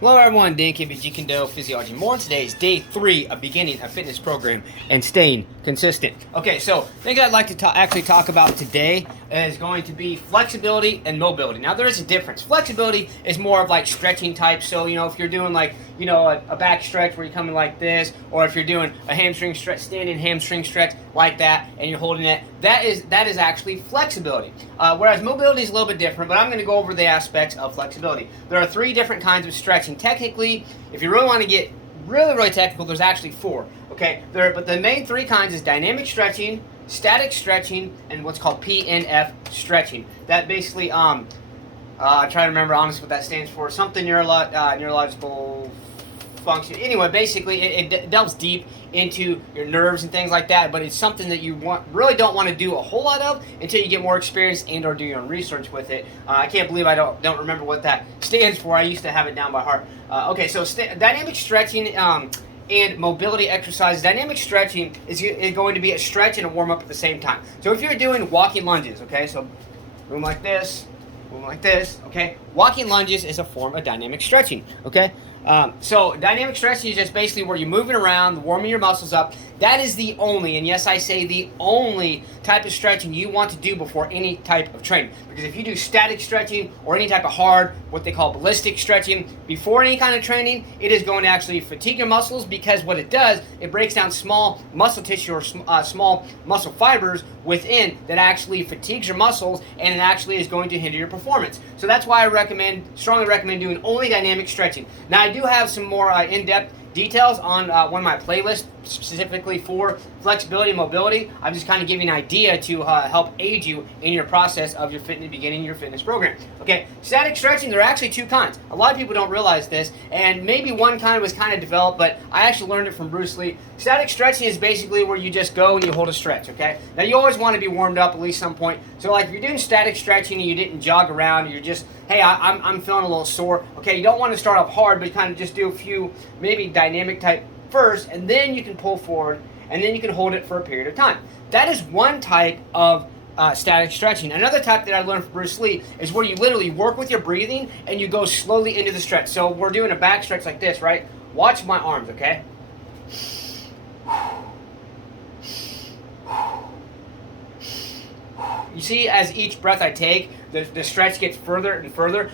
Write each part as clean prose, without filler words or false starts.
Hello everyone, Dan KB, Jeet Physiology. More on today's day 3 of beginning a fitness program and staying consistent. Okay, so things I'd like to actually talk about today is going to be flexibility and mobility. Now there is a difference. Flexibility is more of like stretching type. So if you're doing like a back stretch where you're coming like this, or if you're doing a hamstring stretch, standing hamstring stretch like that, and you're holding it, that is actually flexibility. Whereas mobility is a little bit different, but I'm going to go over the aspects of flexibility. There are 3 different kinds of stretching. Technically, if you really want to get really technical, there's actually 4. Okay, but the main 3 kinds is dynamic stretching, static stretching, and what's called PNF stretching. That basically, I try to remember honestly what that stands for. Something neurological function. Anyway, basically, it delves deep into your nerves and things like that, but it's something that you really don't want to do a whole lot of until you get more experience and or do your own research with it. I can't believe I don't remember what that stands for. I used to have it down by heart. Okay, so dynamic stretching and mobility exercises. Dynamic stretching is going to be a stretch and a warm up at the same time. So if you're doing walking lunges, okay, so boom like this, okay. Walking lunges is a form of dynamic stretching, okay. So dynamic stretching is just basically where you're moving around, warming your muscles up. That is the only, and yes I say the only type of stretching you want to do before any type of training. Because if you do static stretching or any type of hard, what they call ballistic stretching, before any kind of training, it is going to actually fatigue your muscles, because what it does, it breaks down small muscle tissue or small muscle fibers within that actually fatigues your muscles, and it actually is going to hinder your performance. So that's why I strongly recommend doing only dynamic stretching. Now I do have some more in-depth details on one of my playlists specifically for flexibility and mobility. I'm just kind of giving an idea to help aid you in your process of your beginning your fitness program. Okay, static stretching, there are actually 2 kinds. A lot of people don't realize this, and maybe one kind was kind of developed, but I actually learned it from Bruce Lee. Static stretching is basically where you just go and you hold a stretch, okay? Now you always want to be warmed up at least some point. So like if you're doing static stretching and you didn't jog around, and you're just, hey, I'm feeling a little sore, okay, you don't want to start off hard, but kind of just do a few maybe dynamic type first, and then you can pull forward, and then you can hold it for a period of time. That is one type of static stretching. Another type that I learned from Bruce Lee is where you literally work with your breathing and you go slowly into the stretch. So we're doing a back stretch like this, right? Watch my arms, okay? You see, as each breath I take, the stretch gets further and further.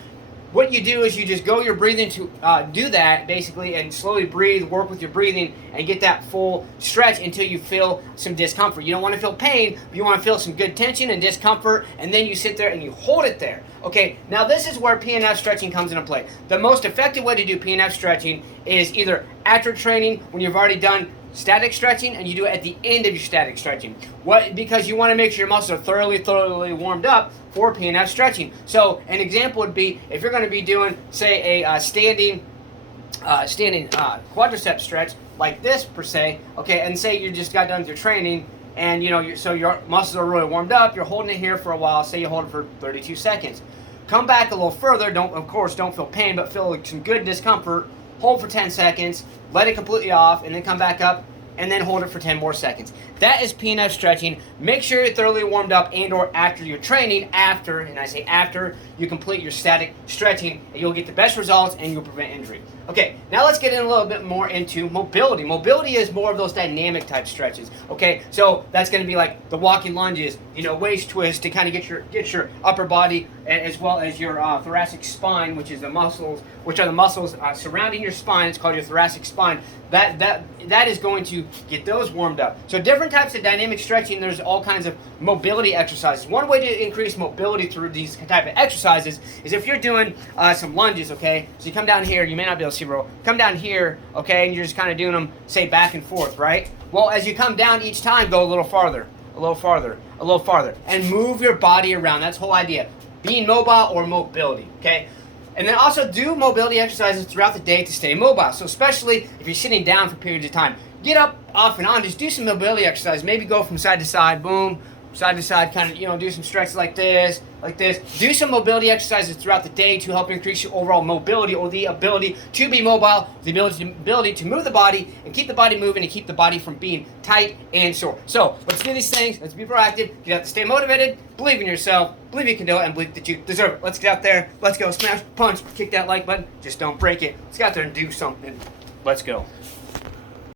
What you do is you just go your breathing to do that basically, and slowly breathe, work with your breathing, and get that full stretch until you feel some discomfort. You don't want to feel pain, but you want to feel some good tension and discomfort, and then you sit there and you hold it there. Okay, now this is where PNF stretching comes into play. The most effective way to do PNF stretching is either after training, when you've already done static stretching, and you do it at the end of your static stretching. Because you want to make sure your muscles are thoroughly warmed up for PNF stretching. So an example would be if you're going to be doing, say, a standing quadricep stretch like this per se, okay, and say you just got done with your training, and so your muscles are really warmed up, you're holding it here for a while, say you hold it for 32 seconds. Come back a little further, don't feel pain, but feel some good discomfort. Hold for 10 seconds, let it completely off, and then come back up, and then hold it for 10 more seconds. That is PNF stretching. Make sure you're thoroughly warmed up and or after your training, and I say after you complete your static stretching, and you'll get the best results and you'll prevent injury. Okay, now let's get in a little bit more into mobility. Mobility is more of those dynamic type stretches. Okay, so that's going to be like the walking lunges, waist twist to kind of get your upper body, as well as your thoracic spine, which are the muscles surrounding your spine. It's called your thoracic spine. That is going to get those warmed up. So different types of dynamic stretching. There's all kinds of mobility exercises. One way to increase mobility through these type of exercises is if you're doing some lunges. Okay, so you come down here. You may not be able to see real. Come down here. Okay, and you're just kind of doing them, say, back and forth, right? Well, as you come down each time, go a little farther, and move your body around. That's the whole idea. Being mobile or mobility. Okay. And then also do mobility exercises throughout the day to stay mobile. So especially if you're sitting down for periods of time, get up, off and on, just do some mobility exercise. Maybe go from side to side, boom, side to side, kind of, do some stretches like this, Do some mobility exercises throughout the day to help increase your overall mobility, or the ability to be mobile, the ability to move the body and keep the body moving and keep the body from being tight and sore. So let's do these things. Let's be proactive. You have to stay motivated, believe in yourself, believe you can do it, and believe that you deserve it. Let's get out there. Let's go. Smash, punch, kick that like button. Just don't break it. Let's get out there and do something. Let's go.